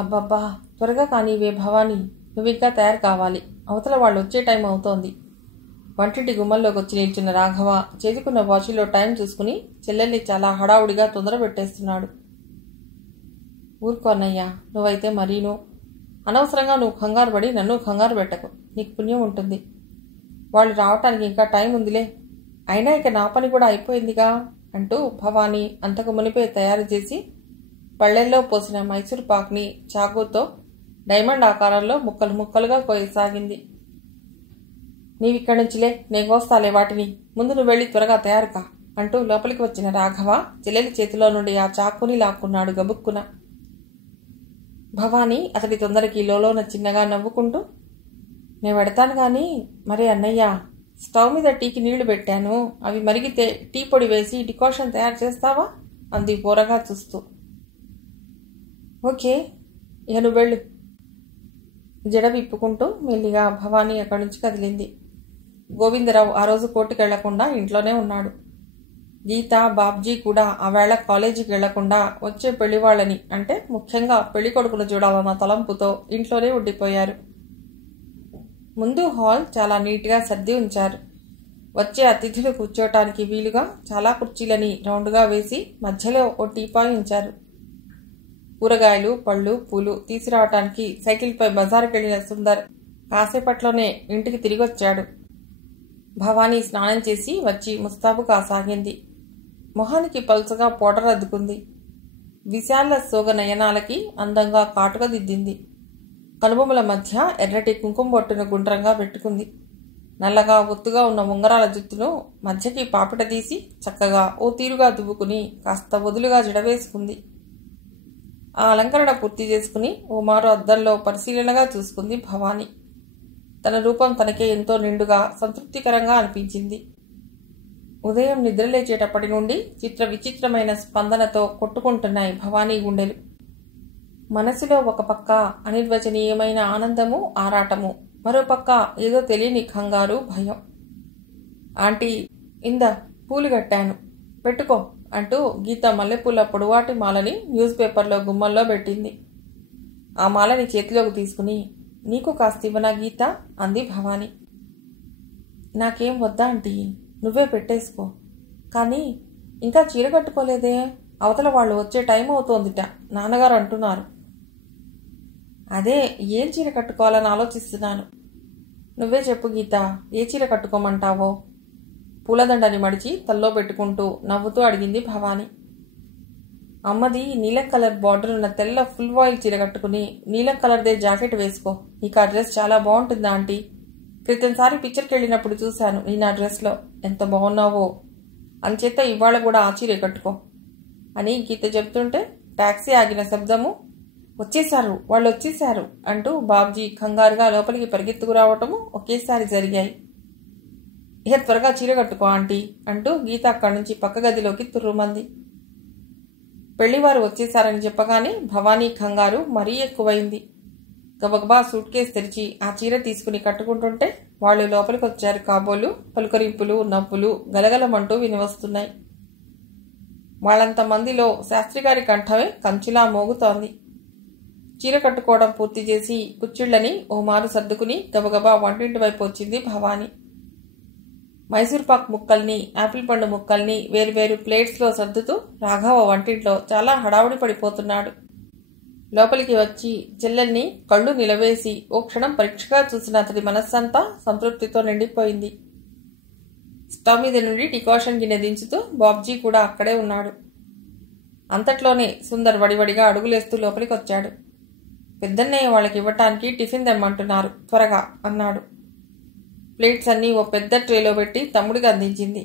అబ్బబ్బా, త్వరగా కానీవే భవానీ, నువ్వింకా తయారు కావాలి. అవతల వాళ్ళు వచ్చే టైం అవుతోంది. వంటింటి గుమ్మల్లోకి వచ్చి నిల్చున్న రాఘవ చేతికున్న వాచిలో టైం చూసుకుని చెల్లెల్ని చాలా హడావుడిగా తొందర పెట్టేస్తున్నాడు. ఊరుకో అన్నయ్యా, నువ్వైతే మరీను. అనవసరంగా నువ్వు కంగారు పడి నన్ను కంగారు పెట్టకు. నీకు పుణ్యం ఉంటుంది. వాళ్ళు రావటానికి ఇంకా టైం ఉందిలే. అయినా ఇక నా పని కూడా అయిపోయిందిగా అంటూ భవానీ అంతకు మునిపే తయారు చేసి పళ్ళెల్లో పోసిన మైసూర్ పాక్ని చాకుతో డైమండ్ ఆకారంలో ముక్కలు ముక్కలుగా కోయసాగింది. నీవిక్కడి నుంచిలే, నేను కోస్తాలే వాటిని. ముందు నువ్వు వెళ్ళి త్వరగా తయారుకా అంటూ లోపలికి వచ్చిన రాఘవ చెల్లెలి చేతిలో నుండి ఆ చాకుని లాక్కున్నాడు గబుక్కున. భవానీ అతడి తొందరకి లోలోన చిన్నగా నవ్వుకుంటూ, నేను పెడతాను గాని మరే అన్నయ్య, స్టవ్ మీద టీకి నీళ్లు పెట్టాను, అవి మరిగితే టీ పొడి వేసి డికాషన్ తయారు చేస్తావా అంది పోరగా చూస్తూ. ఓకే, ఇక నువ్వు వెళ్ళు. జడ విప్పుకుంటూ మెల్లిగా భవానీ అక్కడి నుంచి కదిలింది. గోవిందరావు ఆ రోజు కోర్టుకు వెళ్లకుండా ఇంట్లోనే ఉన్నాడు. గీత, బాబ్జీ కూడా ఆ వేళ కాలేజీకి వెళ్లకుండా వచ్చే పెళ్లివాళ్లని, అంటే ముఖ్యంగా పెళ్లి కొడుకును చూడాలన్న తలంపుతో ఇంట్లోనే ఉండిపోయారు. ముందు హాల్ చాలా నీట్గా సర్ది ఉంచారు. వచ్చే అతిథులు కూర్చోటానికి వీలుగా చాలా కుర్చీలని రౌండ్గా వేసి మధ్యలో ఓ టీపాయ్ ఉంచారు. కూరగాయలు, పళ్ళు, పూలు తీసుకురావటానికి సైకిల్పై బజారుకు వెళ్లిన సుందర్ కాసేపట్లోనే ఇంటికి తిరిగొచ్చాడు. భవానీ స్నానం చేసి వచ్చి ముస్తాబు కాసాగింది. మొహానికి పలుచగా పౌడర్ అద్దుకుంది. విశాల సోగ నయనాలకి అందంగా కాటుక దిద్దింది. కనుబొమ్మల మధ్య ఎర్రటి కుంకుమ బొట్టును గుండ్రంగా పెట్టుకుంది. నల్లగా ఒత్తుగా ఉన్న ఉంగరాల జుత్తును మధ్యకి పాపిట తీసి చక్కగా ఓ తీరుగా దువ్వుకుని కాస్త వదులుగా జడవేసుకుంది. ఆ అలంకరణ పూర్తి చేసుకుని ఓ మారు అద్దంలో పరిశీలనగా చూసుకుంది భవానీ. తన రూపం తనకే ఎంతో నిండుగా సంతృప్తికరంగా అనిపించింది. ఉదయం నిద్రలేచేటప్పటి నుండి చిత్ర విచిత్రమైన స్పందనతో కొట్టుకుంటున్నాయి భవానీ గుండెలు. మనసులో ఒక పక్క అనిర్వచనీయమైన ఆనందము, ఆరాటము, మరోపక్క ఏదో తెలియని కంగారు, భయం. ఆంటీ, ఇందా పూలు కట్టాను, పెట్టుకో అంటూ గీత మల్లెపూల పొడువాటి మాలని న్యూస్ పేపర్లో గుమ్మల్లో పెట్టింది. ఆ మాలని చేతిలోకి తీసుకుని, నీకు కాస్త ఇవ్వనా గీత అంది భవానీ. నాకేం వద్దా ఆంటీ, నువ్వే పెట్టేసుకో. కానీ ఇంకా చీర కట్టుకోలేదే, అవతల వాళ్ళు వచ్చే టైం అవుతోందిట, నాన్నగారు అంటున్నారు. అదే ఏం చీర కట్టుకోవాలని ఆలోచిస్తున్నాను. నువ్వే చెప్పు గీత, ఏ చీర కట్టుకోమంటావో? పూలదండని మడిచి తల్లో పెట్టుకుంటూ నవ్వుతూ అడిగింది భవానీ. అమ్మది నీలం కలర్ బార్డర్ ఉన్న తెల్ల ఫుల్ వాయిల్ చీర కట్టుకుని నీలం కలర్దే జాకెట్ వేసుకో. నీకు ఆ డ్రెస్ చాలా బాగుంటుంది ఆంటీ. క్రితంసారి పిక్చర్కి వెళ్ళినప్పుడు చూశాను నేను ఆ డ్రెస్లో, ఎంత బాగున్నావో. అంచేత ఇవాళ కూడా ఆ చీరే కట్టుకో అని గీత చెప్తుంటే టాక్సీ ఆగిన శబ్దము, వచ్చేశారు, వాళ్ళు వచ్చేశారు అంటూ బాబ్జీ కంగారుగా లోపలికి పరిగెత్తుకురావటము ఒకేసారి జరిగాయి. ఇక త్వరగా చీర కట్టుకో ఆంటీ అంటూ గీత అక్కడి నుంచి పక్క గదిలోకి తుర్రుమంది. పెళ్లివారు వచ్చేశారని చెప్పగానే భవానీ కంగారు మరీ ఎక్కువైంది. గబగబా సూట్ కేసు తెరిచి ఆ చీర తీసుకుని కట్టుకుంటుంటే వాళ్ళు లోపలికి వచ్చారు కాబోలు. పలుకరింపులు, నవ్వులు గలగలమంటూ వినివస్తున్నాయి. వాళ్ళంతమందిలో శాస్త్రిగారి కంఠమే కంచులా మోగుతోంది. చీర కట్టుకోవడం పూర్తి చేసి కుచ్చిళ్లని ఓ మారు సర్దుకుని గబగబా వంటింటి వైపు వచ్చింది భవానీ. మైసూర్ పాక్ ముక్కల్ని, యాపిల్ పండు ముక్కల్ని వేరువేరు ప్లేట్స్లో సర్దుతూ రాఘవ వంటింట్లో చాలా హడావుడి పడిపోతున్నాడు. లోపలికి వచ్చి చెల్లెల్ని కళ్ళు నిలవేసి ఓ క్షణం పరీక్షగా చూసిన అతడి మనస్సంతా సంతృప్తితో నిండిపోయింది. స్టవ్ మీద నుండి డికాషన్ గిన్నె దించుతూ బాబ్జీ కూడా అక్కడే ఉన్నాడు. అంతట్లోనే సుందర్ వడివడిగా అడుగులేస్తూ లోపలికి వచ్చాడు. పెద్దన్నయ్య వాళ్ళకి ఇవ్వటానికి టిఫిన్ తెమ్మంటున్నారు, త్వరగా అన్నాడు. ప్లేట్స్ అన్నీ ఓ పెద్ద ట్రేలో పెట్టి తమ్ముడికి అందించింది.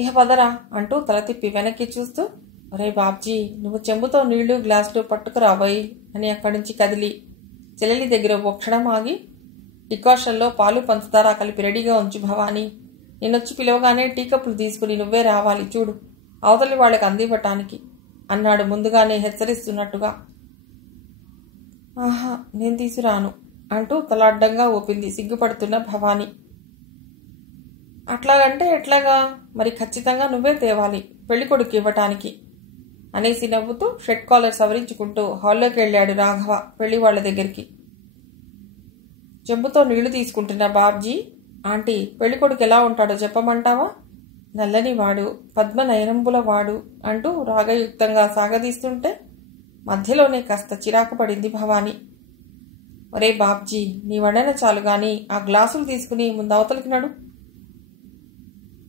ఇహ పదరా అంటూ తల తిప్పి వెనక్కి చూస్తూ, ఒరే బాబ్జీ, నువ్వు చెంబుతో నీళ్లు గ్లాసులు పట్టుకురాబోయ్ అని అక్కడి నుంచి కదిలి చెల్లెలి దగ్గర ఓ క్షణం ఆగి, డికాషన్లో పాలు పంచదార కలిపి రెడీగా ఉంచు భవానీ. నేనొచ్చి పిలవగానే టీ కప్పులు తీసుకుని నువ్వే రావాలి చూడు, అవతలి వాళ్ళకి అందివ్వటానికి అన్నాడు ముందుగానే హెచ్చరిస్తున్నట్టుగా. ఆహా, నేను తీసురాను అంటూ తల అడ్డంగా ఊపింది సిగ్గుపడుతున్న భవానీ. అట్లాగంటే ఎట్లాగా, మరి ఖచ్చితంగా నువ్వే తేవాలి పెళ్లి కొడుకు ఇవ్వటానికి అనేసి నవ్వుతూ షర్ట్ కాలర్ సవరించుకుంటూ హాల్లోకి వెళ్ళాడు రాఘవ పెళ్లి వాళ్ల దగ్గరికి. చెంబుతో నీళ్లు తీసుకుంటున్న బాబ్జీ, ఆంటీ పెళ్లికొడుకు ఎలా ఉంటాడో చెప్పమంటావా? నల్లని వాడు, పద్మనయనంబుల వాడు అంటూ రాగయుక్తంగా సాగదీస్తుంటే మధ్యలోనే కాస్త చిరాకు పడింది భవానీ. ఒరే బాబ్జీ, నీ వడన చాలు గాని ఆ గ్లాసులు తీసుకుని ముందవతలికి నడు.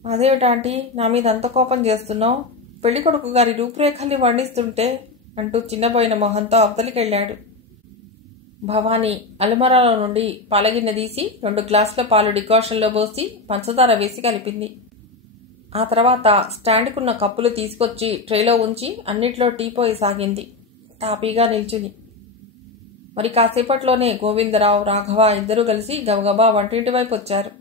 అదేమిటాంటీ నా మీద అంత కోపం చేస్తున్నావు? పెళ్లికొడుకు గారి రూపురేఖల్ని వర్ణిస్తుంటే అంటూ చిన్నబోయిన మొహంతో అవతలికెళ్ళాడు. భవానీ అలమరాలో నుండి పాలగిన్నె తీసి 2 గ్లాసుల పాలు డికాషన్లో పోసి పంచదార వేసి కలిపింది. ఆ తర్వాత స్టాండ్కున్న కప్పులు తీసుకొచ్చి ట్రేలో ఉంచి అన్నిట్లో టీ పోయి సాగింది తాపీగా నిల్చుని. మరి కాసేపట్లోనే గోవిందరావు, రాఘవ ఇద్దరూ కలిసి గబగబా వంటింటి వైపు వచ్చారు.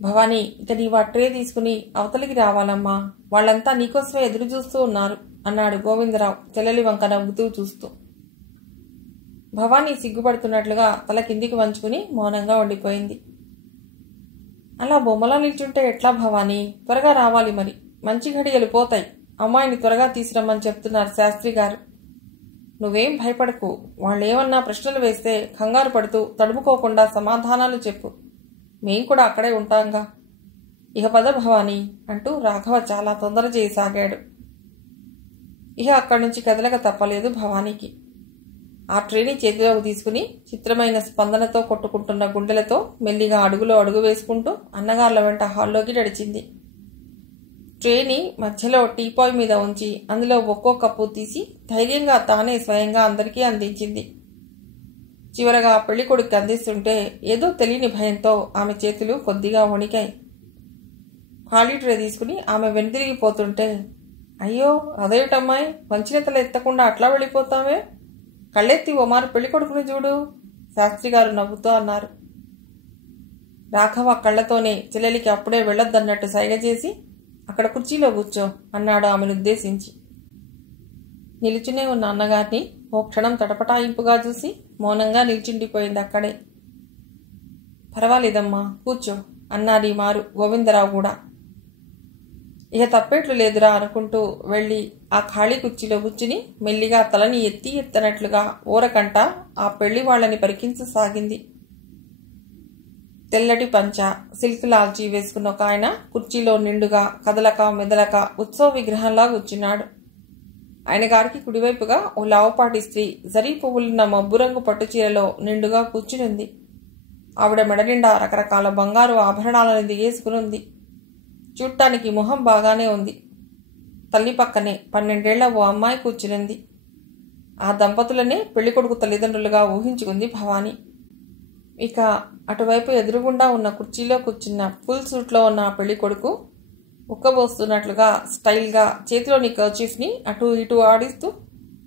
భవానీ, ఇక నీ ట్రే తీసుకుని అవతలికి రావాలమ్మా, వాళ్ళంతా నీకోసమే ఎదురు చూస్తూ ఉన్నారు అన్నాడు గోవిందరావు చెల్లెలి వంక నవ్వుతూ చూస్తూ. భవానీ సిగ్గుపడుతున్నట్లుగా తల కిందికి వంచుకుని మౌనంగా ఉండిపోయింది. అలా బొమ్మలా నిల్చుంటే ఎట్లా భవానీ? త్వరగా రావాలి, మరి మంచి ఘడియలు పోతాయి. అమ్మాయిని త్వరగా తీసురమ్మని చెప్తున్నారు శాస్త్రి గారు. నువ్వేం భయపడకు, వాళ్ళేమన్నా ప్రశ్నలు వేస్తే కంగారు పడుతూ తడుముకోకుండా సమాధానాలు చెప్పు. మేం కూడా అక్కడే ఉంటాంగా. ఇక పద భవానీ అంటూ రాఘవ చాలా తొందర చేయసాగాడు. ఇక అక్కడి నుంచి కదలక తప్పలేదు భవానీకి. ఆ ట్రేని చేతిలోకి తీసుకుని చిత్రమైన స్పందనతో కొట్టుకుంటున్న గుండెలతో మెల్లిగా అడుగులో అడుగు వేసుకుంటూ అన్నగార్ల వెంట హాల్లోకి నడిచింది. ట్రేని మధ్యలో టీపాయ్ మీద ఉంచి అందులో ఒక్కో కప్పు తీసి ధైర్యంగా తానే స్వయంగా అందరికీ అందించింది. చివరగా పెళ్లికొడుకు అందిస్తుంటే ఏదో తెలియని భయంతో ఆమె చేతులు కొద్దిగా వణికాయి. ఖాళీ ట్రే తీసుకుని ఆమె వెనుదిరిగిపోతుంటే, అయ్యో అదేమిటమ్మాయి, వంచినతలు ఎత్తకుండా అట్లా వెళ్ళిపోతావే, కళ్ళెత్తి ఓ మారు పెళ్లికొడుకుని చూడు శాస్త్రిగారు నవ్వుతూ అన్నారు. రాఘవ కళ్లతోనే చెల్లెలికి అప్పుడే వెళ్ళొద్దన్నట్టు సైగ చేసి, అక్కడ కుర్చీలో కూర్చో అన్నాడు ఆమెను ఉద్దేశించి. నిలుచునే ఉన్న అన్నగారిని ఓ క్షణం తటపటాయింపుగా చూసి మౌనంగా నిల్చుండిపోయింది అక్కడే. పర్వాలేదమ్మా కూర్చో అన్నాడు ఈ మారు గోవిందరావు కూడా. ఇక తప్పేట్లు లేదురా అనుకుంటూ వెళ్ళి ఆ ఖాళీ కుర్చీలో కూర్చుని మెల్లిగా తలని ఎత్తనట్లుగా ఊరకంట ఆ పెళ్లి వాళ్లని పరికించసాగింది. తెల్లటి పంచ, సిల్క్ లాల్చీ వేసుకున్న ఒక ఆయన కుర్చీలో నిండుగా కదలక మెదలక ఉత్సవ విగ్రహంలా కూర్చున్నాడు. ఆయన గారికి కుడివైపుగా ఓ లావుపాటి స్త్రీ జరీ పువ్వులున్న మబ్బురంగు పట్టుచీరలో నిండుగా కూర్చునింది. ఆవిడ మెడ నిండా రకరకాల బంగారు ఆభరణాలను దిగేసుకునుంది. చూడటానికి మొహం బాగానే ఉంది. తల్లి పక్కనే 12 ఏళ్ల ఓ అమ్మాయి కూర్చునింది. ఆ దంపతులనే పెళ్లికొడుకు తల్లిదండ్రులుగా ఊహించుకుంది భవానీ. ఇక అటువైపు ఎదురుగుండా ఉన్న కుర్చీలో కూర్చున్న ఫుల్ సూట్లో ఉన్న పెళ్లికొడుకు ఉక్కబోస్తున్నట్లుగా స్టైల్గా చేతిలోని కర్చీఫ్ని అటూ ఇటూ ఆడిస్తూ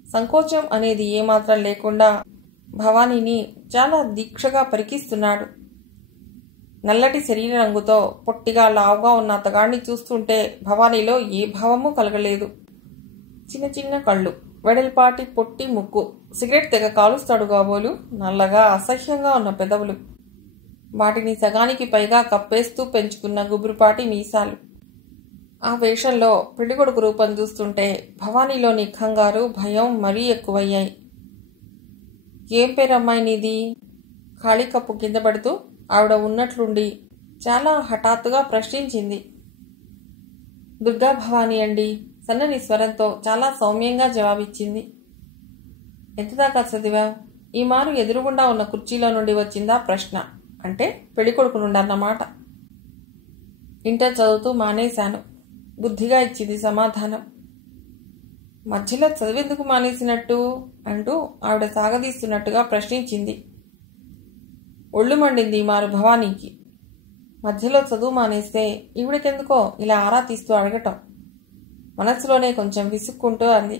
సంకోచం అనేది ఏమాత్రం లేకుండా భవానీని చాలా దీక్షగా పరికిస్తున్నాడు. నల్లటి శరీర రంగుతో పొట్టిగా లావుగా ఉన్న అతగాడిని చూస్తుంటే భవానీలో ఏ భావమూ కలగలేదు. చిన్న చిన్న కళ్ళు, వెడల్పాటి పొట్టి ముక్కు, సిగరెట్ తెగ కాలుస్తాడు కాబోలు నల్లగా అసహ్యంగా ఉన్న పెదవులు, వాటిని సగానికి పైగా కప్పేస్తూ పెంచుకున్న గుబురుపాటి మీసాలు. ఆ వేషంలో పెళ్లికొడుకు రూపం చూస్తుంటే భవానీలోని కంగారు, భయం మరీ ఎక్కువయ్యాయి. ఏం పేరమ్మాయి నీది? ఖాళీ కప్పు కింద పడుతూ ఆవిడ ఉన్నట్లుండి చాలా హఠాత్తుగా ప్రశ్నించింది. దుర్గా భవానీ అండి, సన్నని స్వరంతో చాలా సౌమ్యంగా జవాబిచ్చింది. ఎంతదాకా చదివావు? ఈ మారు ఎదురుగుండా ఉన్న కుర్చీలో నుండి వచ్చిందా ప్రశ్న. అంటే పెళ్లికొడుకు నుండి అన్నమాట. ఇంటర్ చదువుతూ మానేశాను, బుద్ధిగా ఇచ్చింది సమాధానం. మధ్యలో చదివేందుకు మానేసినట్టు అంటూ ఆవిడ సాగదీస్తున్నట్టుగా ప్రశ్నించింది. ఒళ్ళు మండింది మారు భవానీకి. మధ్యలో చదువు మానేస్తే ఈవిడికెందుకో ఇలా ఆరా తీస్తూ అడగటం. మనసులోనే కొంచెం విసుక్కుంటూ అంది.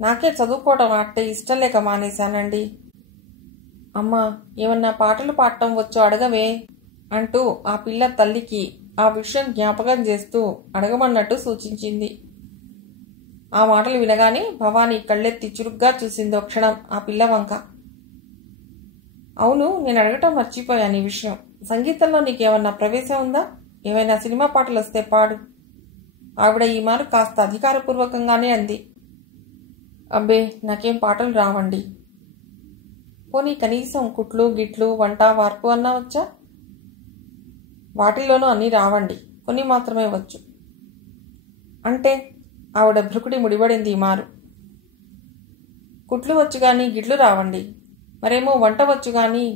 నాకే చదువుకోవటం అంటే ఇష్టం లేక మానేశానండి. అమ్మా, ఏమన్నా పాటలు పాడటం వచ్చో అడగవే అంటూ ఆ పిల్ల తల్లికి ఆ విషయం జ్ఞాపకం చేస్తూ అడగమన్నట్టు సూచించింది. ఆ మాటలు వినగానే భవానీ కళ్ళెత్తి చురుగ్గా చూసిందో క్షణం ఆ పిల్ల వంక. అవును, నేను అడగటం మర్చిపోయాను ఈ విషయం. సంగీతంలో నీకేమన్నా ప్రవేశం ఉందా? ఏమైనా సినిమా పాటలు వస్తే పాడు. ఆవిడ ఈ మారు కాస్త అధికారపూర్వకంగానే అంది. అబ్బే, నాకేం పాటలు రావండి. పోనీ కనీసం కుట్లు గిట్లు వంట వార్పు అన్నా వచ్చా? వాటిల్లోనూ అన్నీ రావండి, కొన్ని మాత్రమే వచ్చు. అంటే? ఆవిడ భ్రుకుడి ముడిపడింది ఈ మారు. కుట్లు వచ్చు గాని గిట్లు రావండి, మరేమో వంట వచ్చు గాని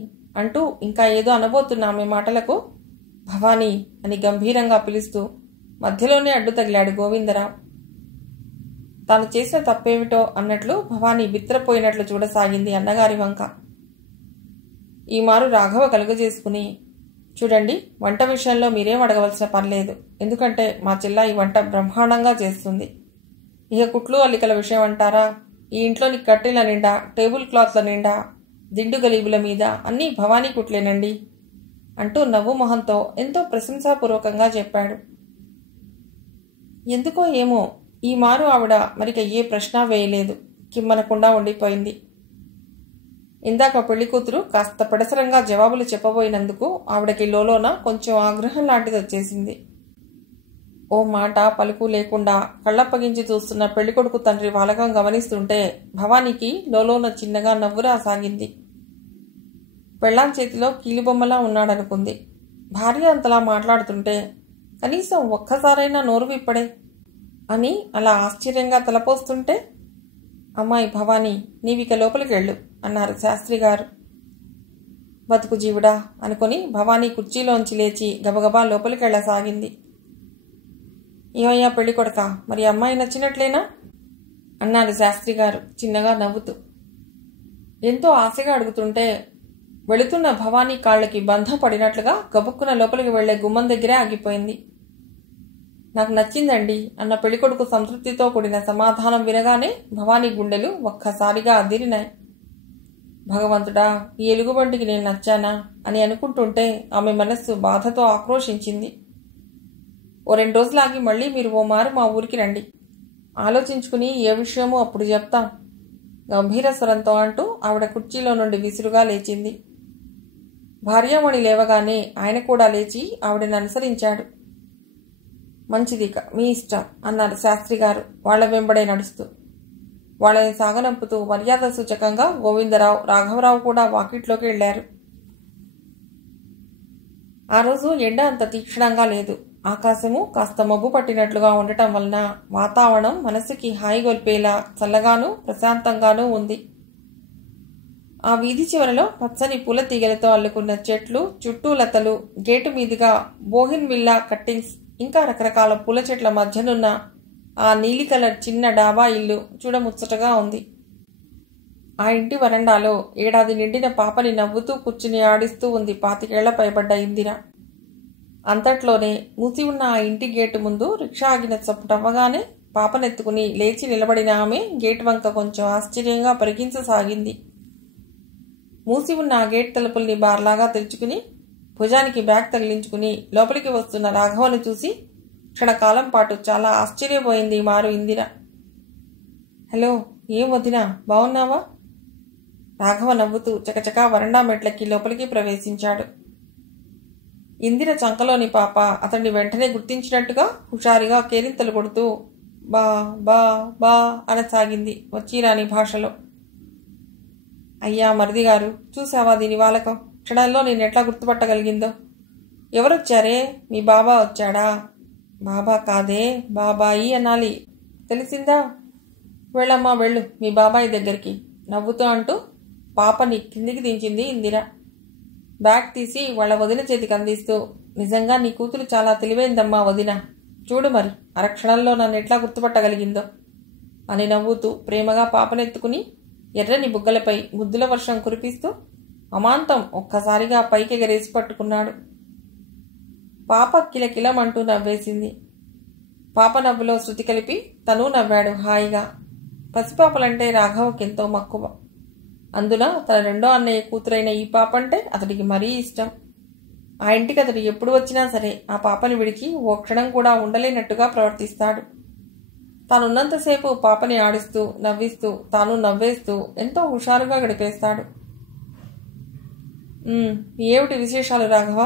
అంటూ ఇంకా ఏదో అనబోతున్నా ఆమె మాటలకు భవానీ అని గంభీరంగా పిలుస్తూ మధ్యలోనే అడ్డు తగిలాడు గోవిందరావు. తాను చేసిన తప్పేమిటో అన్నట్లు భవానీ బిత్తరపోయినట్లు చూడసాగింది అన్నగారి వంక. ఈ మారు రాఘవ కలుగజేసుకుని, చూడండి, వంట విషయంలో మీరేం అడగవలసిన పనిలేదు, ఎందుకంటే మా చెల్ల ఈ వంట బ్రహ్మాండంగా చేస్తుంది. ఇక కుట్లు అల్లికల విషయం అంటారా, ఈ ఇంట్లోని కట్టెల నిండా, టేబుల్ క్లాత్ల నిండా, దిండు గలీబుల మీద అన్నీ భవానీ కుట్లేనండి అంటూ నవ్వు మొహంతో ఎంతో ప్రశంసాపూర్వకంగా చెప్పాడు. ఎందుకో ఏమో ఈ మారు ఆవిడ మరిక ఏ ప్రశ్న వేయలేదు, కిమ్మనకుండా ఉండిపోయింది. ఇందాక పెళ్లి కూతురు కాస్త పెడసరంగా జవాబులు చెప్పబోయినందుకు ఆవిడకి లోలోన కొంచెం ఆగ్రహం లాంటిది వచ్చేసింది. ఓ మాట పలుకు లేకుండా కళ్ళప్పగించి చూస్తున్న పెళ్లికొడుకు తండ్రి వాలకం గమనిస్తుంటే భవానీకి లోలోన చిన్నగా నవ్వు రాసాగింది. పెళ్ళాం చేతిలో కీలుబొమ్మలా ఉన్నాడనుకుంది. భార్య అంతలా మాట్లాడుతుంటే కనీసం ఒక్కసారైనా నోరు విప్పడే అని అలా ఆశ్చర్యంగా తలపోస్తుంటే, అమ్మాయి భవానీ, నీవిక లోపలికి వెళ్ళు అన్నారు శాస్త్రి గారు. బతుకు జీవుడా అనుకుని భవానీ కుర్చీలోంచి లేచి గబగబా లోపలికి వెళ్ళసాగింది. ఏమయ్యా పెళ్లి కొడక, మరి అమ్మాయి నచ్చినట్లేనా అన్నారు శాస్త్రి గారు చిన్నగా నవ్వుతూ. ఎంతో ఆశగా అడుగుతుంటే వెళుతున్న భవానీ కాళ్ళకి బంధం పడినట్లుగా గబుక్కున లోపలికి వెళ్లే గుమ్మం దగ్గరే ఆగిపోయింది. నాకు నచ్చిందండి అన్న పెళ్లికొడుకు సంతృప్తితో కూడిన సమాధానం వినగానే భవానీ గుండెలు ఒక్కసారిగా అదిరినాయి. భగవంతుడా, ఈ ఎలుగుబంటికి నేను నచ్చానా అని అనుకుంటుంటే ఆమె మనస్సు బాధతో ఆక్రోశించింది. ఓ 2 రోజులాగి మళ్ళీ మీరు ఓ మారు మా ఊరికి రండి, ఆలోచించుకుని ఏ విషయమో అప్పుడు చెప్తాం గంభీర స్వరంతో అంటూ ఆవిడ కుర్చీలో నుండి విసురుగా లేచింది. భార్యామణి లేవగానే ఆయన కూడా లేచి ఆవిడని అనుసరించాడు. మంచిదిక మీ ఇష్టం అన్నారు శాస్త్రి గారు వాళ్ల వెంబడే నడుస్తూ. వాళ్ళని సాగనంపుతూ మర్యాద సూచకంగా గోవిందరావు, రాఘవరావు కూడా వాకిట్లోకి వెళ్లారు. ఆ రోజు ఎండ అంత తీక్షణంగా లేదు. ఆకాశము కాస్త మబ్బు పట్టినట్లుగా ఉండటం వలన వాతావరణం మనసుకి హాయిగొల్పేలా చల్లగానూ ప్రశాంతంగానూ ఉంది. ఆ వీధి చివరలో పచ్చని పూల తీగలతో అల్లుకున్న చెట్లు, చుట్టూ లతలు, గేటు మీదుగా బోహిన్ విల్లా కట్టింగ్స్, ఇంకా రకరకాల పూల చెట్ల మధ్యనున్న ఆ నీలి కలర్ చిన్న డాబా ఇల్లు చూడముచ్చటగా ఉంది. ఆ ఇంటి వరండాలో ఏడాది నిండిన పాపని నవ్వుతూ కూర్చుని ఆడిస్తూ ఉంది 25 ఏళ్ల పైబడ్డ ఇందిర. అంతట్లోనే మూసి ఉన్న ఆ ఇంటి గేటు ముందు రిక్షా ఆగిన చప్పుటవ్వగానే పాపనెత్తుకుని లేచి నిలబడిన ఆమె గేటు వంక కొంచెం ఆశ్చర్యంగా పరికించసాగింది. మూసి ఉన్న ఆ గేట్ తలుపుల్ని బార్లాగా తెరుచుకుని భుజానికి బ్యాగ్ తగిలించుకుని లోపలికి వస్తున్న రాఘవను చూసి క్షణకాలం పాటు చాలా ఆశ్చర్యపోయింది మారు ఇందిర. హలో, ఏం వదినా, బావున్నావా? రాఘవ నవ్వుతూ చకచకా వరండా మెట్లకి లోపలికి ప్రవేశించాడు. ఇందిర చంకలోని పాప అతన్ని వెంటనే గుర్తించినట్టుగా హుషారుగా కేరింతలు కొడుతూ బా బా బా అనసాగింది వచ్చిరాని భాషలో. అయ్యా మరిది గారు, చూసావా దీని వాలకం? క్షణంలో నేనెట్లా గుర్తుపట్టగలిగిందో. ఎవరొచ్చారే? మీ బాబా వచ్చాడా? బాబా కాదే, బాబాయి అనాలి, తెలిసిందా? వెళ్ళమ్మా వెళ్ళు మీ బాబాయి దగ్గరికి నవ్వుతూ అంటూ పాపని కిందికి దించింది ఇందిర. బ్యాగ్ తీసి వాళ్ళ వదిన చేతికి అందిస్తూ, నిజంగా నీ కూతురు చాలా తెలివైందమ్మా వదిన, చూడు మరి అరక్షణంలో నన్ను ఎట్లా గుర్తుపట్టగలిగిందో అని నవ్వుతూ ప్రేమగా పాపనెత్తుకుని ఎర్రని బుగ్గలపై ముద్దుల వర్షం కురిపిస్తూ అమాంతం ఒక్కసారిగా పైకెగరేసి పట్టుకున్నాడు. పాప కిలకిలమంటూ నవ్వేసింది. పాప నవ్వులో శృతి కలిపి తనూ నవ్వాడు హాయిగా. పసిపాపలంటే రాఘవకెంతో మక్కువ. అందున తన రెండో అన్నయ్య కూతురైన ఈ పాపంటే అతడికి మరీ ఇష్టం. ఆ ఇంటికి అతడు ఎప్పుడు వచ్చినా సరే ఆ పాపని విడిచి ఓ క్షణం కూడా ఉండలేనట్టుగా ప్రవర్తిస్తాడు. తానున్నంతసేపు పాపని ఆడిస్తూ నవ్విస్తూ తాను నవ్వేస్తూ ఎంతో హుషారుగా గడిపేస్తాడు. ఏమిటి విశేషాలు రాఘవ?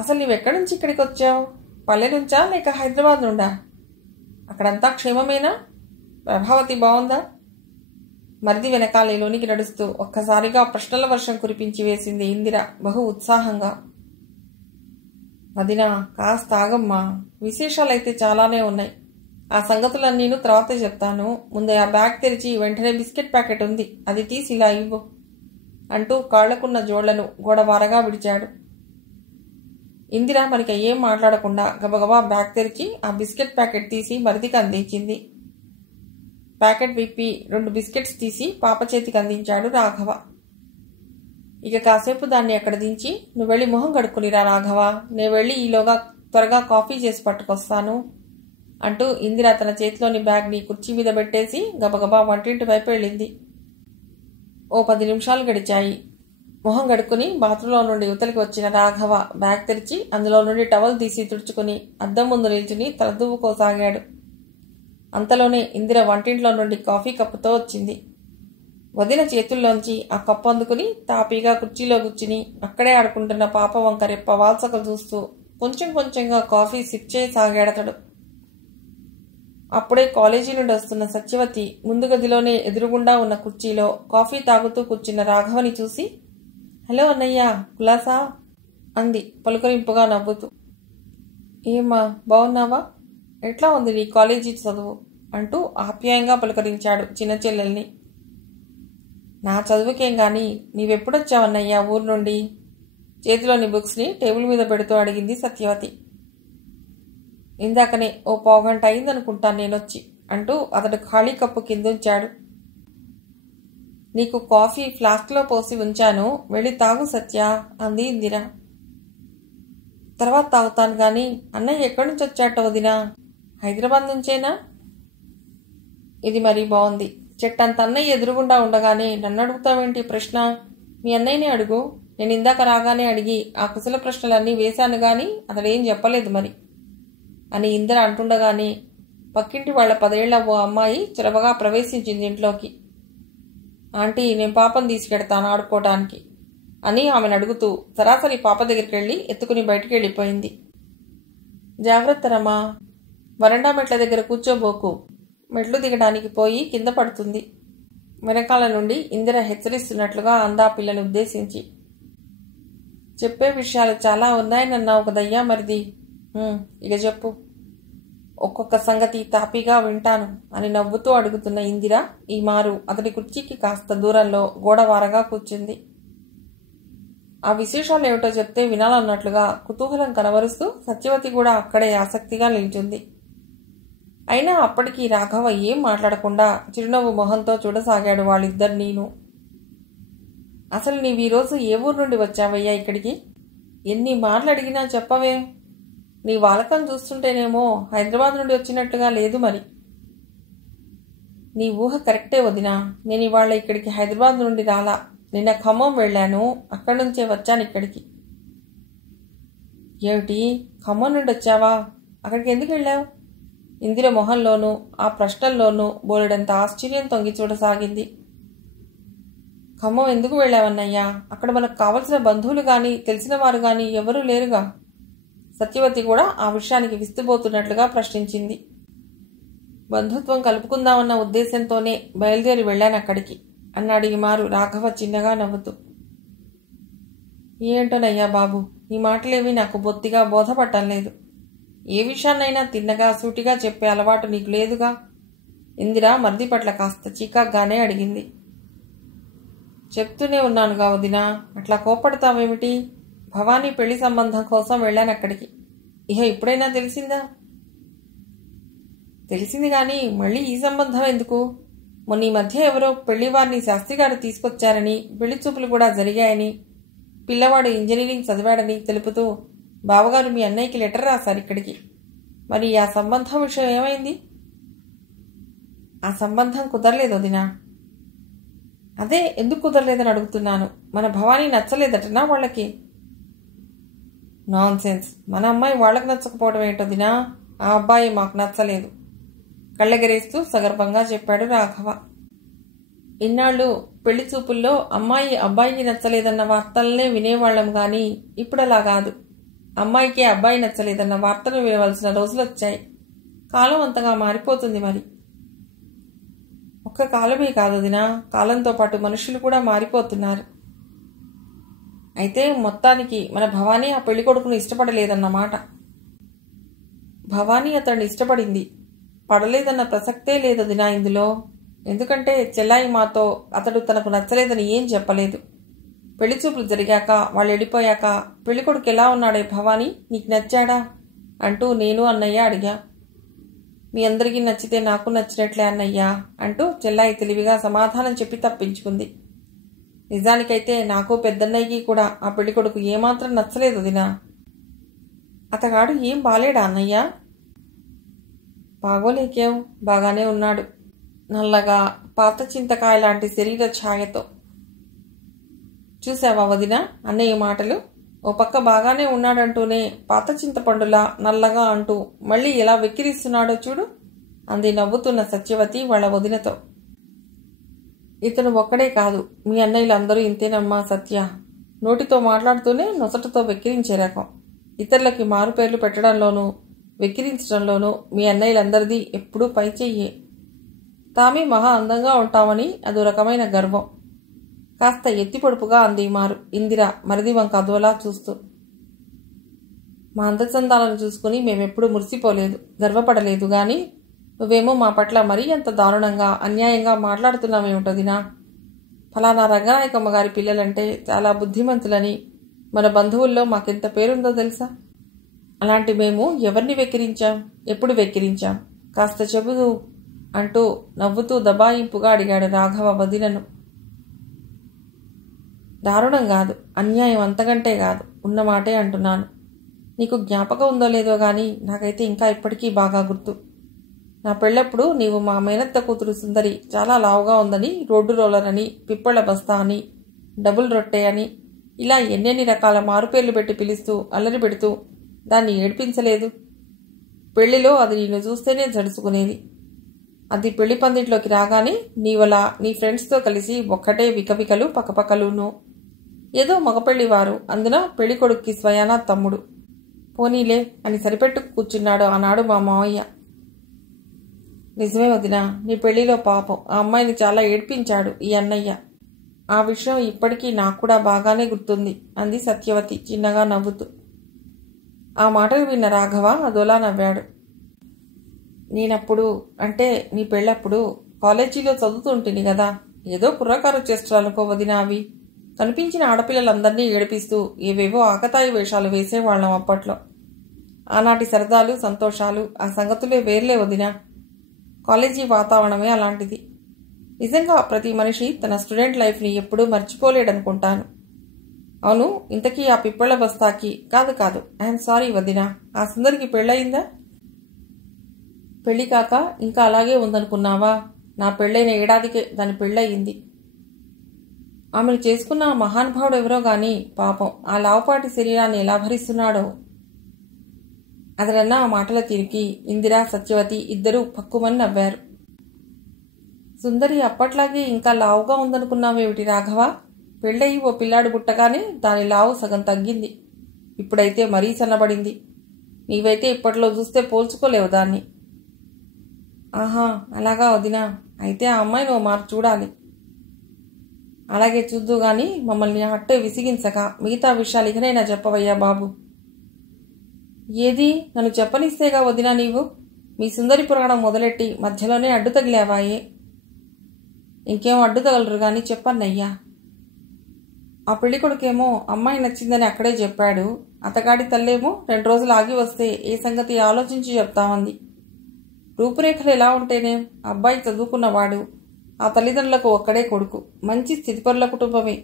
అసలు నీవెక్కడి నుంచి ఇక్కడికి వచ్చావు? పల్లె నుంచా లేక హైదరాబాద్ నుండా? అక్కడంతా క్షేమమేనా? ప్రభావతి బాగుందా? మరిది వెనకాలే లోనికి నడుస్తూ ఒక్కసారిగా ప్రశ్నల వర్షం కురిపించి వేసింది ఇందిర బహు ఉత్సాహంగా. వదినా, కాస్త ఆగమ్మా, విశేషాలైతే చాలానే ఉన్నాయి. ఆ సంగతులన్నీను తర్వాతే చెప్తాను. ముందే ఆ బ్యాగ్ తెరిచి వెంటనే బిస్కెట్ ప్యాకెట్ ఉంది, అది తీసి ఇలా ఇవ్వు అంటూ కాళ్లకున్న జోళ్లను గోడవారగా విడిచాడు. ఇందిర మనకి ఏం మాట్లాడకుండా గబగబా బ్యాగ్ తెరిచి ఆ బిస్కెట్ ప్యాకెట్ తీసి మరిదికి అందించింది. ప్యాకెట్ విప్పి 2 బిస్కెట్స్ తీసి పాప చేతికి అందించాడు రాఘవ. ఇక కాసేపు దాన్ని అక్కడ దించి, నువ్వు వెళ్ళి మొహం కడుక్కునిరా రాఘవ, నేను వెళ్ళి ఈలోగా త్వరగా కాఫీ చేసి పట్టుకొస్తాను అంటూ ఇందిర తన చేతిలోని బ్యాగ్ని కుర్చీ మీద పెట్టేసి గబగబా వంటింటి వైపు వెళ్ళింది. ఓ 10 నిమిషాలు గడిచాయి. మొహం గడుక్కుని బాత్రూంలో నుండి యువతలికి వచ్చిన రాఘవ బ్యాగ్ తెరిచి అందులో నుండి టవల్ తీసి తుడుచుకుని అద్దం ముందు నిల్చుని తలదువ్వుకోసాగాడు. అంతలోనే ఇందిర వంటింట్లో నుండి కాఫీ కప్పుతో వచ్చింది. వదిన చేతుల్లోంచి ఆ కప్పు అందుకుని తాపీగా కుర్చీలో కూర్చుని అక్కడే ఆడుకుంటున్న పాప వంక రెప్ప వాల్సకలు చూస్తూ కొంచెం కొంచెంగా కాఫీ సిప్ చేయసాగాడతడు. అప్పుడే కాలేజీ నుండి వస్తున్న సత్యవతి ముందు గదిలోనే ఎదురుగుండా ఉన్న కుర్చీలో కాఫీ తాగుతూ కూర్చున్న రాఘవని చూసి, హలో అన్నయ్య, కులాసా అంది పలుకరింపుగా నవ్వుతూ. ఏమ్మా, బాగున్నావా? ఎట్లా ఉంది నీ కాలేజీ చదువు అంటూ ఆప్యాయంగా పలుకరించాడు చిన్న చెల్లెల్ని. నా చదువుకేం గాని, నీవెప్పుడొచ్చావన్నయ్యా ఊరు నుండి? చేతిలోని బుక్స్ని టేబుల్ మీద పెడుతూ అడిగింది సత్యవతి. ఇందాకనే ఓ పావుగంట అయిందనుకుంటాను నేనొచ్చి అంటూ అతడు ఖాళీ కప్పు కిందుంచాడు. నీకు కాఫీ ఫ్లాస్క్లో పోసి ఉంచాను, వెళ్ళి తాగు సత్య అంది ఇందిర. తర్వాత తాగుతాను గాని అన్నయ్య ఎక్కడి నుంచి వచ్చాట వదినా? హైదరాబాద్ నుంచేనా? ఇది మరీ బాగుంది. చెట్టంత అన్నయ్య ఎదురుగుండా ఉండగానే నన్ను అడుగుతావేంటి ప్రశ్న? మీ అన్నయ్యనే అడుగు. నేను ఇందాక రాగానే అడిగి ఆ కుశల ప్రశ్నలన్నీ వేశాను గాని అతడేం చెప్పలేదు మరి అని ఇందిర అంటుండగానే పక్కింటి వాళ్ల 10 ఏళ్ల ఓ అమ్మాయి చొరవగా ప్రవేశించింది ఇంట్లోకి. ఆంటీ, నేను పాపను తీసుకెడతాను ఆడుకోవటానికి అని ఆమెను అడుగుతూ సరాసరి పాప దగ్గరికి వెళ్ళి ఎత్తుకుని బయటికి వెళ్ళిపోయింది. జాగ్రత్త రమా, వరండా మెట్ల దగ్గర కూర్చోబోకు, మెట్లు దిగడానికి పోయి కింద పడుతుంది వెనకాల నుండి ఇందిర హెచ్చరిస్తున్నట్లుగా అందా పిల్లని ఉద్దేశించి. చెప్పే విషయాలు చాలా ఉన్నాయనన్నావు కదయ్యా మరిది. ఇక చెప్పు, ఒక్కొక్క సంగతి తాపీగా వింటాను అని నవ్వుతూ అడుగుతున్న ఇందిర ఈ మారు అతడి కుర్చీకి కాస్త దూరంలో గోడవారగా కూర్చుంది. ఆ విశేషాలు ఏమిటో చెప్తే వినాలన్నట్లుగా కుతూహలం కనబరుస్తూ సత్యవతి కూడా అక్కడే ఆసక్తిగా నిల్చుంది. అయినా అప్పటికీ రాఘవ ఏం మాట్లాడకుండా చిరునవ్వు మొహంతో చూడసాగాడు వాళ్ళిద్దరినీను. అసలు నీవు ఈరోజు ఏ ఊరు నుండి వచ్చావయ్యా ఇక్కడికి? ఎన్ని మార్లు అడిగినా చెప్పవే. నీ వాలకం చూస్తుంటేనేమో హైదరాబాద్ నుండి వచ్చినట్లుగా లేదు మరి. నీ ఊహ కరెక్టే వదినా. నేను ఇవాళ ఇక్కడికి హైదరాబాద్ నుండి రాలా, నిన్న ఖమ్మం వెళ్ళాను, అక్కడి నుంచే వచ్చాను ఇక్కడికి. ఏమిటి, ఖమ్మం నుండి వచ్చావా? అక్కడికి ఎందుకు వెళ్ళావు? ఇందిర మొహంలోనూ ఆ ప్రశ్నల్లోనూ బోలెడంత ఆశ్చర్యం తొంగి చూడసాగింది. ఖమ్మం ఎందుకు వెళ్ళావన్నయ్యా? అక్కడ మనకు కావలసిన బంధువులు గాని తెలిసిన వారు గాని ఎవరూ లేరుగా. సత్యవతి కూడా ఆ విషయానికి విస్తుపోతున్నట్లుగా ప్రశ్నించింది. బంధుత్వం కలుపుకుందామన్న ఉద్దేశంతోనే బయలుదేరి వెళ్ళాను అక్కడికి అన్నాడు ఈ మారు రాఘవ చిన్నగా నవ్వుతూ. ఏంటోనయ్యా బాబు, ఈ మాటలేవి నాకు బొత్తిగా బోధపడటం లేదు. ఏ విషయాన్నైనా తిన్నగా సూటిగా చెప్పే అలవాటు నీకు లేదుగా. ఇందిర మర్ది పట్ల కాస్త చీకాగ్గానే అడిగింది. చెప్తూనే ఉన్నానుగా వదినా, అట్లా కోపడతావేమిటి? భవానీ పెళ్లి సంబంధం కోసం వెళ్ళాను అక్కడికి. ఇహ ఇప్పుడైనా తెలిసిందా? తెలిసింది గాని మళ్ళీ ఈ సంబంధం ఎందుకు? మొన్న ఈ మధ్య ఎవరో పెళ్లివారిని శాస్త్రిగారు తీసుకొచ్చారని, పెళ్లి చూపులు కూడా జరిగాయని, పిల్లవాడు ఇంజనీరింగ్ చదివాడని తెలుపుతూ బావగారు మీ అన్నయ్యకి లెటర్ రాశారు ఇక్కడికి. మరి ఆ సంబంధం విషయం ఏమైంది? ఆ సంబంధం కుదరలేదు వదినా. అదే ఎందుకు కుదరలేదని అడుగుతున్నాను. మన భవానీ నచ్చలేదటనా వాళ్ళకి? Non sense. మన అమ్మాయి వాళ్లకు నచ్చకపోవడం ఏంటొదినా? ఆ అబ్బాయి మాకు నచ్చలేదు కళ్ళెగరేస్తూ సగర్భంగా చెప్పాడు రాఘవ. ఇన్నాళ్ళు పెళ్లి చూపుల్లో అమ్మాయి అబ్బాయికి నచ్చలేదన్న వార్తలనే వినేవాళ్లం గాని ఇప్పుడలా కాదు. అమ్మాయికి అబ్బాయి నచ్చలేదన్న వార్తను వినవలసిన రోజులొచ్చాయి. కాలం అంతగా మారిపోతుంది మరి. ఒక్క కాలమే కాదు వదినా, కాలంతో పాటు మనుషులు కూడా మారిపోతున్నారు. అయితే మొత్తానికి మన భవానీ ఆ పెళ్లి కొడుకును ఇష్టపడలేదన్నమాట. భవానీ అతన్ని ఇష్టపడింది, పడలేదన్న ప్రసక్తే లేదదినా ఇందులో. ఎందుకంటే చెల్లాయి మాతో అతడు తనకు నచ్చలేదని ఏం చెప్పలేదు. పెళ్లి చూపులు జరిగాక వాళ్ళు వెళ్ళిపోయాక పెళ్లి కొడుకు ఎలా ఉన్నాడే భవానీ, నీకు నచ్చాడా అంటూ నేను అన్నయ్య అడిగా. మీ అందరికీ నచ్చితే నాకు నచ్చినట్లే అన్నయ్యా అంటూ చెల్లాయి తెలివిగా సమాధానం చెప్పి తప్పించుకుంది. నిజానికైతే నాకు పెద్దన్నయ్యకి కూడా ఆ పెళ్లి కొడుకు ఏమాత్రం నచ్చలేదు వదినా. అతగాడు ఏం బాలేడా అన్నయ్యా? బాగోలేకేం, బాగానే ఉన్నాడు. నల్లగా పాత చింతకాయ లాంటి శరీర ఛాయతో. చూసావా వదినా అన్నయ్య మాటలు? ఓ పక్క బాగానే ఉన్నాడంటూనే పాత చింతపండులా నల్లగా అంటూ మళ్ళీ ఎలా వెక్కిరిస్తున్నాడో చూడు అంది నవ్వుతున్న సత్యవతి వాళ్ళ వదినతో. ఇతను ఒక్కడే కాదు, మీ అన్నయ్యలందరూ ఇంతేనమ్మా సత్య. నోటితో మాట్లాడుతూనే నొసటతో వెక్కిరించే రకం. ఇతరులకి మారు పేర్లు పెట్టడంలోనూ వెక్కిరించడంలోనూ మీ అన్నయ్యలందరిది ఎప్పుడూ పై చెయ్యే. తామే మహా అందంగా ఉంటామని అదో రకమైన గర్వం. కాస్త ఎత్తిపొడుపుగా అంది మారు ఇందిర మరిది వంక అదోలా చూస్తూ. మా అందచందాలను చూసుకుని మేమెప్పుడు మురిసిపోలేదు, గర్వపడలేదు గాని నువ్వేమో మా పట్ల మరీ అంత దారుణంగా అన్యాయంగా మాట్లాడుతున్నావేమిటదినా? ఫలానా రంగనాయకమ్మ గారి పిల్లలంటే చాలా బుద్ధిమంతులని మన బంధువుల్లో మాకెంత పేరుందో తెలుసా? అలాంటి మేము ఎవరిని వెక్కిరించాం, ఎప్పుడు వెక్కిరించాం? కాస్త చెబుదు అంటూ నవ్వుతూ దబాయింపుగా అడిగాడు రాఘవ వదినను. దారుణం కాదు, అన్యాయం అంతకంటే కాదు, ఉన్నమాటే అంటున్నాను. నీకు జ్ఞాపకం ఉందో లేదో గాని నాకైతే ఇంకా ఇప్పటికీ బాగా గుర్తు. నా పెళ్ళప్పుడు నీవు మా మేనత్త కూతురు సుందరి చాలా లావుగా ఉందని రోడ్డు రోలర్ అని, పిప్పళ్ళ బస్తా అని, డబుల్ రొట్టె అని ఇలా ఎన్నెన్ని రకాల మారుపేర్లు పెట్టి పిలుస్తూ అల్లరి పెడుతూ దాన్ని ఏడ్పించలేదు. పెళ్లిలో అది నిన్ను చూస్తేనే జడుచుకునేది. అది పెళ్లి పందిట్లోకి రాగానే నీవలా నీ ఫ్రెండ్స్తో కలిసి ఒక్కటే వికవికలు పక్కపక్కలును. ఏదో మగపెళ్లివారు, అందున పెళ్లి కొడుక్కి స్వయానా తమ్ముడు. పోనీలే అని సరిపెట్టుకు కూర్చున్నాడు ఆనాడు మా మావయ్య. నిజమే వదినా, నీ పెళ్లిలో పాపం ఆ అమ్మాయిని చాలా ఏడ్పించాడు ఈ అన్నయ్య. ఆ విషయం ఇప్పటికీ నాకు కూడా బాగానే గుర్తుంది అంది సత్యవతి చిన్నగా నవ్వుతూ. ఆ మాటలు విన్న రాఘవ అదోలా నవ్వాడు. నేనప్పుడు అంటే నీ పెళ్ళప్పుడు కాలేజీలో చదువుతుంటిని కదా, ఏదో కుర్రకారు చేష్టలు అనుకో వదినా. అవి కనిపించిన ఆడపిల్లలందరినీ ఏడిపిస్తూ ఏవేవో ఆకతాయి వేషాలు వేసేవాళ్ళం అప్పట్లో. ఆనాటి సరదాలు సంతోషాలు ఆ సంగతులే వేర్లే వదినా. కాలేజీ వాతావరణమే అలాంటిది. నిజంగా ప్రతి మనిషి తన స్టూడెంట్ లైఫ్ని ఎప్పుడూ మర్చిపోలేడనుకుంటాను. అవును, ఇంతకీ ఆ పిప్పళ్ళ బస్తాకి కాదు ఐఎమ్ సారీ వదినా, ఆ సుందరికి పెళ్ళయిందా? పెళ్లి కాక ఇంకా అలాగే ఉందనుకున్నావా? నా పెళ్ళైన ఏడాదికే దాని పెళ్ళయింది. ఆమెను చేసుకున్న ఆ మహానుభావుడు ఎవరో గాని పాపం ఆ లావుపాటి శరీరాన్ని ఎలా భరిస్తున్నాడో. అదనన్నా ఆ మాటల తీరికి ఇందిరా సత్యవతి ఇద్దరూ పక్కుమని నవ్వారు. సుందరి అప్పట్లాగే ఇంకా లావుగా ఉందనుకున్నావేమిటి రాఘవ? పెళ్ళయి ఓ పిల్లాడు పుట్టగానే దాని లావు సగం తగ్గింది. ఇప్పుడైతే మరీ సన్నబడింది. నీవైతే ఇప్పట్లో చూస్తే పోల్చుకోలేవు దాన్ని. ఆహా, అలాగా వదినా. అయితే ఆ అమ్మాయిని ఓ మారు చూడాలి. అలాగే చూద్దు గాని మమ్మల్ని అట్టే విసిగించక మిగతా విషయాలు ఇకనైనా చెప్పవయ్యా బాబు. ఏది, నన్ను చెప్పనిస్తేగా వదినా నీవు? మీ సుందరి పురాణం మొదలెట్టి మధ్యలోనే అడ్డు తగిలేవాయే. ఇంకేం అడ్డు తగలరు గాని చెప్పన్నయ్యా. ఆ పెళ్లి కొడుకేమో అమ్మాయి నచ్చిందని అక్కడే చెప్పాడు. అతగాడి తల్లేమో 2 రోజులు ఆగి వస్తే ఏ సంగతి ఆలోచించి చెప్తామంది. రూపురేఖలు ఎలా ఉంటేనేం, అబ్బాయి చదువుకున్నవాడు, ఆ తల్లిదండ్రులకు ఒక్కడే కొడుకు, మంచి స్థితిపరుల కుటుంబమే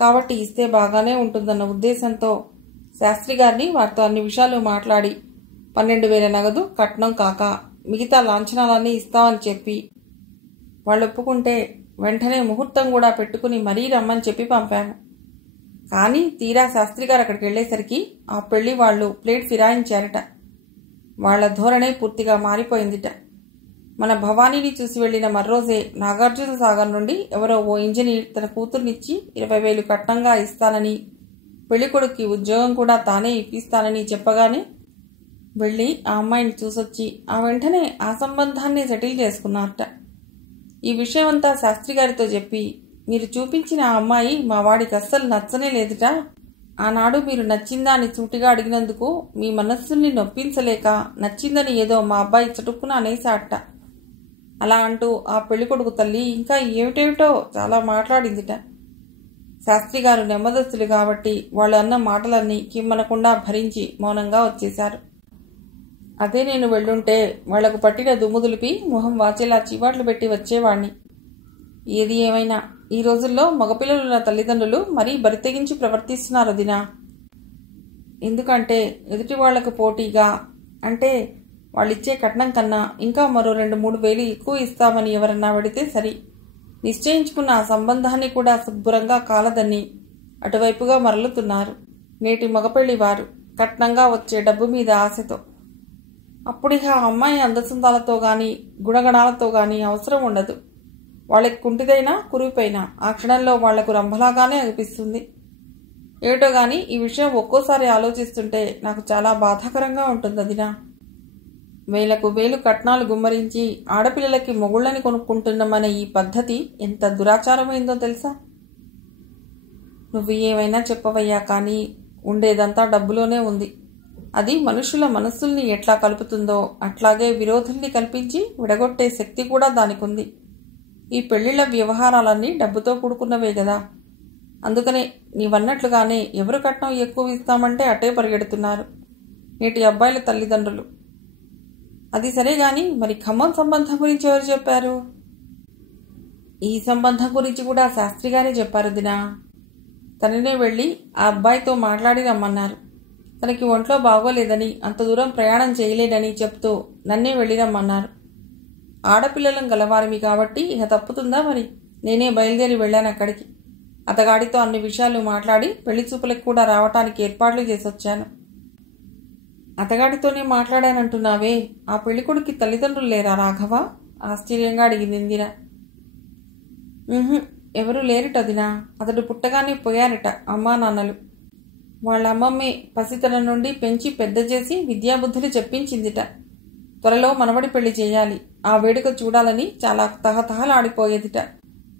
కాబట్టి ఇస్తే బాగానే ఉంటుందన్న ఉద్దేశంతో శాస్త్రి గారిని వారితో అన్ని విషయాలు మాట్లాడి 12,000 నగదు కట్నం కాక మిగతా లాంఛనాలన్నీ ఇస్తామని చెప్పి వాళ్ళు ఒప్పుకుంటే వెంటనే ముహూర్తం కూడా పెట్టుకుని మరీ రమ్మని చెప్పి పంపాము. కానీ తీరా శాస్త్రి గారు అక్కడికి వెళ్లేసరికి ఆ పెళ్లి వాళ్ళు ప్లేట్ ఫిరాయించారట. వాళ్ల ధోరణే పూర్తిగా మారిపోయిందిట. మన భవానీని చూసి వెళ్లిన మర్రోజే నాగార్జున సాగర్ నుండి ఎవరో ఓ ఇంజనీర్ తన కూతుర్నిచ్చి 20,000 కట్నంగా ఇస్తానని పెళ్ళికొడుక్కి ఉద్యోగం కూడా తానే ఇప్పిస్తానని చెప్పగానే వెళ్ళి ఆ అమ్మాయిని చూసొచ్చి ఆ వెంటనే ఆ సంబంధాన్ని సెటిల్ చేసుకున్నారట. ఈ విషయమంతా శాస్త్రి గారితో చెప్పి, మీరు చూపించిన ఆ అమ్మాయి మా వాడికి అస్సలు నచ్చనే లేదుట. ఆనాడు మీరు నచ్చిందా అని సూటిగా అడిగినందుకు మీ మనస్సుని నొప్పించలేక నచ్చిందని ఏదో మా అబ్బాయి చటుక్కున అనేసాట. అలా అంటూ ఆ పెళ్ళికొడుకు తల్లి ఇంకా ఏమిటేమిటో చాలా మాట్లాడిందిట. శాస్త్రి గారు నెమ్మదస్తులు కాబట్టి వాళ్ళు అన్న మాటలన్నీ కిమ్మనకుండా భరించి మౌనంగా వచ్చేశారు. అదే నేను వెళ్ళుంటే వాళ్లకు పట్టిన దుమ్ము దులిపి మొహం వాచేలా చివాట్లు పెట్టి వచ్చేవాణ్ణి. ఏది ఏమైనా ఈ రోజుల్లో మగపిల్లలున్న తల్లిదండ్రులు మరీ బరితెగించి ప్రవర్తిస్తున్నారు వదినా. ఎందుకంటే ఎదుటి వాళ్లకు పోటీగా, అంటే వాళ్ళిచ్చే కట్నం కన్నా ఇంకా మరో 2-3 వేలు ఎక్కువ ఇస్తామని ఎవరన్నా వెడితే సరి, నిశ్చయించుకున్న ఆ సంబంధాన్ని కూడా శుభ్రంగా కాలదని అటువైపుగా మరలుతున్నారు నేటి మగపెళ్లి వారు, కట్నంగా వచ్చే డబ్బు మీద ఆశతో. అప్పుడిక ఆ అమ్మాయి అందచందాలతో గాని గుణగణాలతో గాని అవసరం ఉండదు. వాళ్ళకి కుంటిదైనా కురిపోయినా ఆ క్షణంలో వాళ్లకు రంభలాగానే అనిపిస్తుంది. ఏటో గాని ఈ విషయం ఒక్కోసారి ఆలోచిస్తుంటే నాకు చాలా బాధాకరంగా ఉంటుంది వదినా. వేలకు వేలు కట్నాలు గుమ్మరించి ఆడపిల్లలకి మొగుళ్ళని కొనుక్కుంటున్నామనే ఈ పద్ధతి ఎంత దురాచారమైందో తెలుసా? నువ్వు ఏమైనా చెప్పవయ్యా, కానీ ఉండేదంతా డబ్బులోనే ఉంది. అది మనుషుల మనస్సుల్ని ఎట్లా కలుపుతుందో అట్లాగే విరోధుల్ని కల్పించి విడగొట్టే శక్తి కూడా దానికుంది. ఈ పెళ్లిళ్ల వ్యవహారాలన్నీ డబ్బుతో కూడుకున్నవే కదా. అందుకనే నీవన్నట్లుగానే ఎవరు కట్నం ఎక్కువ ఇస్తామంటే అటే పరిగెడుతున్నారు నేటి అబ్బాయిల తల్లిదండ్రులు. అది సరే గాని మరి ఖమ్మం సంబంధం గురించి ఎవరు చెప్పారు? ఈ సంబంధం గురించి కూడా శాస్త్రి గారే చెప్పారు దినా. తననే వెళ్ళి ఆ అబ్బాయితో మాట్లాడి రమ్మన్నారు. తనకి ఒంట్లో బాగోలేదని అంత దూరం ప్రయాణం చేయలేదని చెప్తూ నన్నే వెళ్ళి రమ్మన్నారు. ఆడపిల్లలం గలవారిమి కాబట్టి ఇక తప్పుతుందా మరి? నేనే బయలుదేరి వెళ్ళాను అక్కడికి. అతగాడితో అన్ని విషయాలు మాట్లాడి పెళ్లి చూపులకు కూడా రావటానికి ఏర్పాట్లు చేసొచ్చాను. అతగాడితోనే మాట్లాడానంటున్నావే, ఆ పెళ్లికొడుకి తల్లిదండ్రులు లేరా రాఘవ? ఆశ్చర్యంగా అడిగింది ఇందిర. ఎవరూ లేరిట వదినా. అతడు పుట్టగానే పోయారట అమ్మా నాన్నలు. వాళ్ళ అమ్మమ్మే పసితనం నుండి పెంచి పెద్ద చేసి విద్యాబుద్ధులు చెప్పించిందిట. త్వరలో మనవడి పెళ్లి చేయాలి, ఆ వేడుక చూడాలని చాలా తహతహలాడిపోయేదిట.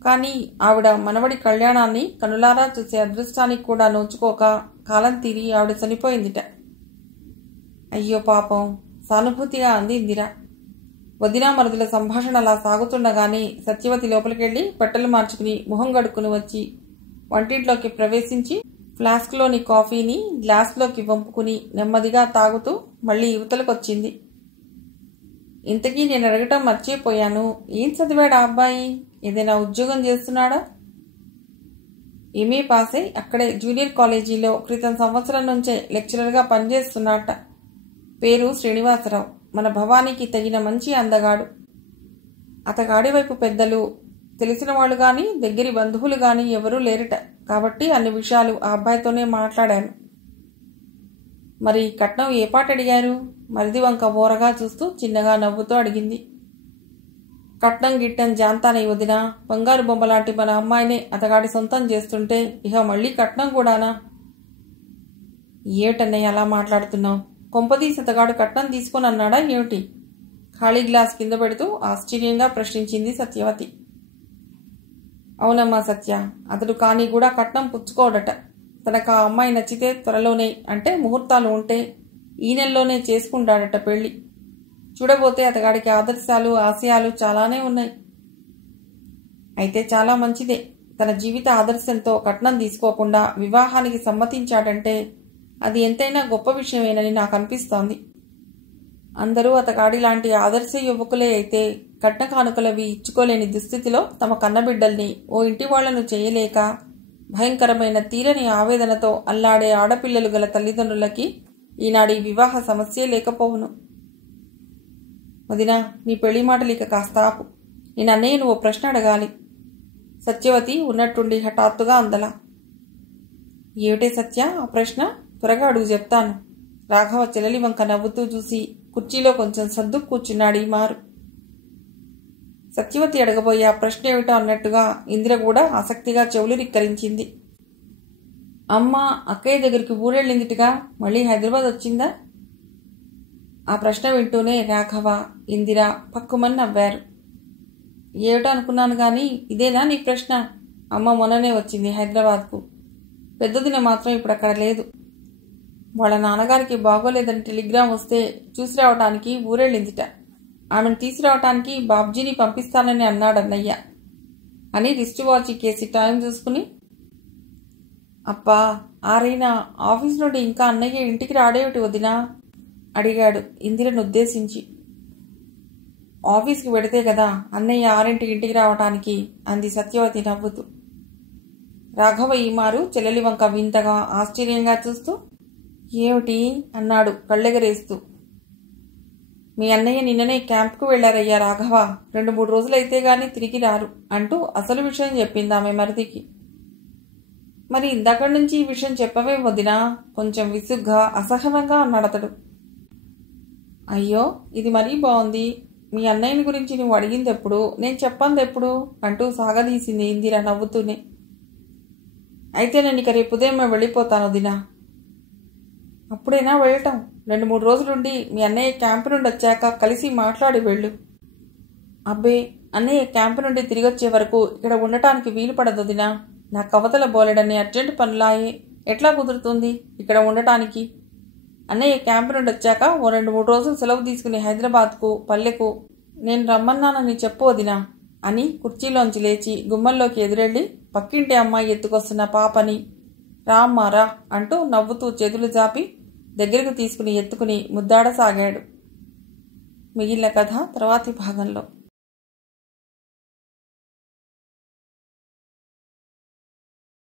కానీ ఆవిడ మనవడి కళ్యాణాన్ని కనులారా చూసే అదృష్టానికి కూడా నోచుకోక కాలం తీరి ఆవిడ చనిపోయిందిట. అయ్యో పాపం, సానుభూతిగా అంది ఇందిర. వదినా మరుదుల సంభాషణ అలా సాగుతుండగానే సత్యవతి లోపలికెళ్లి బట్టలు మార్చుకుని మొహం గడుక్కుని వచ్చి వంటింట్లోకి ప్రవేశించి ఫ్లాస్క్లోని కాఫీని గ్లాస్లోకి వంపుకుని నెమ్మదిగా తాగుతూ మళ్లీ యువతలకొచ్చింది. ఇంతకీ నేను అడగటం మర్చిపోయాను, ఏం చదివాడా అబ్బాయి? ఏదైనా ఉద్యోగం చేస్తున్నాడా? ఎంఏ పాస్ అయి అక్కడే జూనియర్ కాలేజీలో క్రితం సంవత్సరం నుంచే లెక్చరర్గా పనిచేస్తున్నాట. పేరు శ్రీనివాసరావు. మన భవానీకి తగిన మంచి అందగాడు. అతగాడి వైపు పెద్దలు, తెలిసిన వాళ్ళు గాని దగ్గరి బంధువులు గాని ఎవరూ లేరట. కాబట్టి అన్ని విషయాలు ఆ అబ్బాయితోనే మాట్లాడాను. మరి కట్నం ఏ పాట అడిగారు? మరిది వంక ఓరగా చూస్తూ చిన్నగా నవ్వుతూ అడిగింది. కట్నం గిట్టం జాంతానే వదినా. బంగారు బొమ్మలాంటి మన అమ్మాయినే అతగాడి సొంతం చేస్తుంటే ఇక మళ్ళీ కట్నం కూడానా? ఏమిటన్నయ్య అలా మాట్లాడుతున్నావు? కొంపదీసి అతగాడు కట్నం తీసుకొని అన్నాడా ఏమిటి? ఖాళీ గ్లాస్ కింద పెడుతూ ఆశ్చర్యంగా ప్రశ్నించింది సత్యవతి. అవునమ్మా సత్య, అతడు కానీ కూడా కట్నం పుచ్చుకోడట. తనకు ఆ అమ్మాయి నచ్చితే త్వరలోనే, అంటే ముహూర్తాలు ఉంటే ఈ నెలలోనే చేసుకుంటాడట పెళ్లి. చూడబోతే అతగాడికి ఆదర్శాలు ఆశయాలు చాలానే ఉన్నాయి. అయితే చాలా మంచిదే. తన జీవిత ఆదర్శంతో కట్నం తీసుకోకుండా వివాహానికి సమ్మతించాడంటే అది ఎంతైనా గొప్ప విషయమేనని నాకు అనిపిస్తోంది. అందరూ అతగాడి లాంటి ఆదర్శ యువకులే అయితే కట్న కానుకలవి ఇచ్చుకోలేని దుస్థితిలో తమ కన్నబిడ్డల్ని ఓ ఇంటి వాళ్లను చేయలేక భయంకరమైన తీరని ఆవేదనతో అల్లాడే ఆడపిల్లలు గల తల్లిదండ్రులకి ఈనాడి వివాహ సమస్యే లేకపోవును. వదినా, నీ పెళ్లి మాటలు ఇక కాస్త ఆపు. నేను అన్నయ్య నువ్వు ప్రశ్న అడగాలి. సత్యవతి ఉన్నట్టుండి హఠాత్తుగా అందలా. ఏమిటే సత్య ఆ ప్రశ్న? త్వరగా అడుగు చెప్తాను. రాఘవ చెల్లెలి వంక నవ్వుతూ చూసి కుర్చీలో కొంచెం సర్దు కూర్చున్నాడు ఈ మారు. సత్యవతి అడగబోయే ఆ ప్రశ్న ఏమిటో అన్నట్టుగా ఇందిర కూడా ఆసక్తిగా చెవులు రిక్కరించింది. అమ్మ అక్కయ్య దగ్గరికి ఊరెళ్ళిందిటిగా, మళ్ళీ హైదరాబాద్ వచ్చిందా? ఆ ప్రశ్న వింటూనే రాఘవ, ఇందిర పక్కుమని నవ్వారు. ఏమిటో అనుకున్నాను గాని ఇదేనా నీ ప్రశ్న? అమ్మ మొన్ననే వచ్చింది హైదరాబాద్కు. పెద్దదిన మాత్రం ఇప్పుడు అక్కడ లేదు. వాళ్ళ నాన్నగారికి బాగోలేదని టెలిగ్రామ్ వస్తే చూసి రావటానికి ఊరెళ్ళిందిట. ఆమెను తీసుకురావటానికి బాబ్జీని పంపిస్తానని అన్నాడన్నయ్య అని రిస్ట్ వాచ్ కేసి టైం చూసుకుని, అప్పా ఆరైనా ఆఫీస్ నుండి ఇంకా అన్నయ్య ఇంటికి రాడేమిటి వదినా అడిగాడు ఇందిరను ఉద్దేశించి. ఆఫీస్కి వెడితే కదా అన్నయ్య 6ంటికి ఇంటికి రావటానికి అంది సత్యవతి నవ్వుతూ. రాఘవ ఈమారు చెల్లెలి వంక వింతగా ఆశ్చర్యంగా చూస్తూ, ఏమిటి అన్నాడు కళ్ళెగరేస్తూ. మీ అన్నయ్య నిన్ననే క్యాంప్కు వెళ్లారయ్యా రాఘవ, 2-3 రోజులైతే గాని తిరిగి రారు అంటూ అసలు విషయం చెప్పింది ఆమె మరిదికి. మరి ఇందాక నుంచి ఈ విషయం చెప్పవే వదినా, కొంచెం విసుగ్గా అసహనంగా అన్నాడతడు. అయ్యో ఇది మరీ బాగుంది. మీ అన్నయ్యని గురించి నువ్వు అడిగింది ఎప్పుడు, నేను చెప్పంది ఎప్పుడు అంటూ సాగదీసింది ఇందిర నవ్వుతూనే. అయితే నేను ఇక రేపు ఉదయం వెళ్ళిపోతాను వదినా. అప్పుడైనా వెళ్ళటం? 2-3 రోజులుండి మీ అన్నయ్య క్యాంపు నుండి వచ్చాక కలిసి మాట్లాడి వెళ్ళు. అబ్బే, అన్నయ్య క్యాంపు నుండి తిరిగొచ్చే వరకు ఇక్కడ ఉండటానికి వీలు పడదు వదినా. నా కవతల బోలెడని అర్జెంటు పనులాయే, ఎట్లా కుదురుతుంది ఇక్కడ ఉండటానికి? అన్నయ్య క్యాంపు నుండి వచ్చాక ఓ 2-3 రోజులు సెలవు తీసుకుని హైదరాబాద్కు పల్లెకు నేను రమ్మన్నానని చెప్పు వదినా అని కుర్చీలోంచి లేచి గుమ్మంలోకి ఎదురెళ్లి పక్కింటి అమ్మాయి ఎత్తుకొస్తున్న పాపని రామ్మా రా అంటూ నవ్వుతూ చేతులు జాపి దగ్గరకు తీసుకుని ఎత్తుకుని ముద్దాడసాగాడు. మిగిలిన కథ తర్వాతి భాగంలో.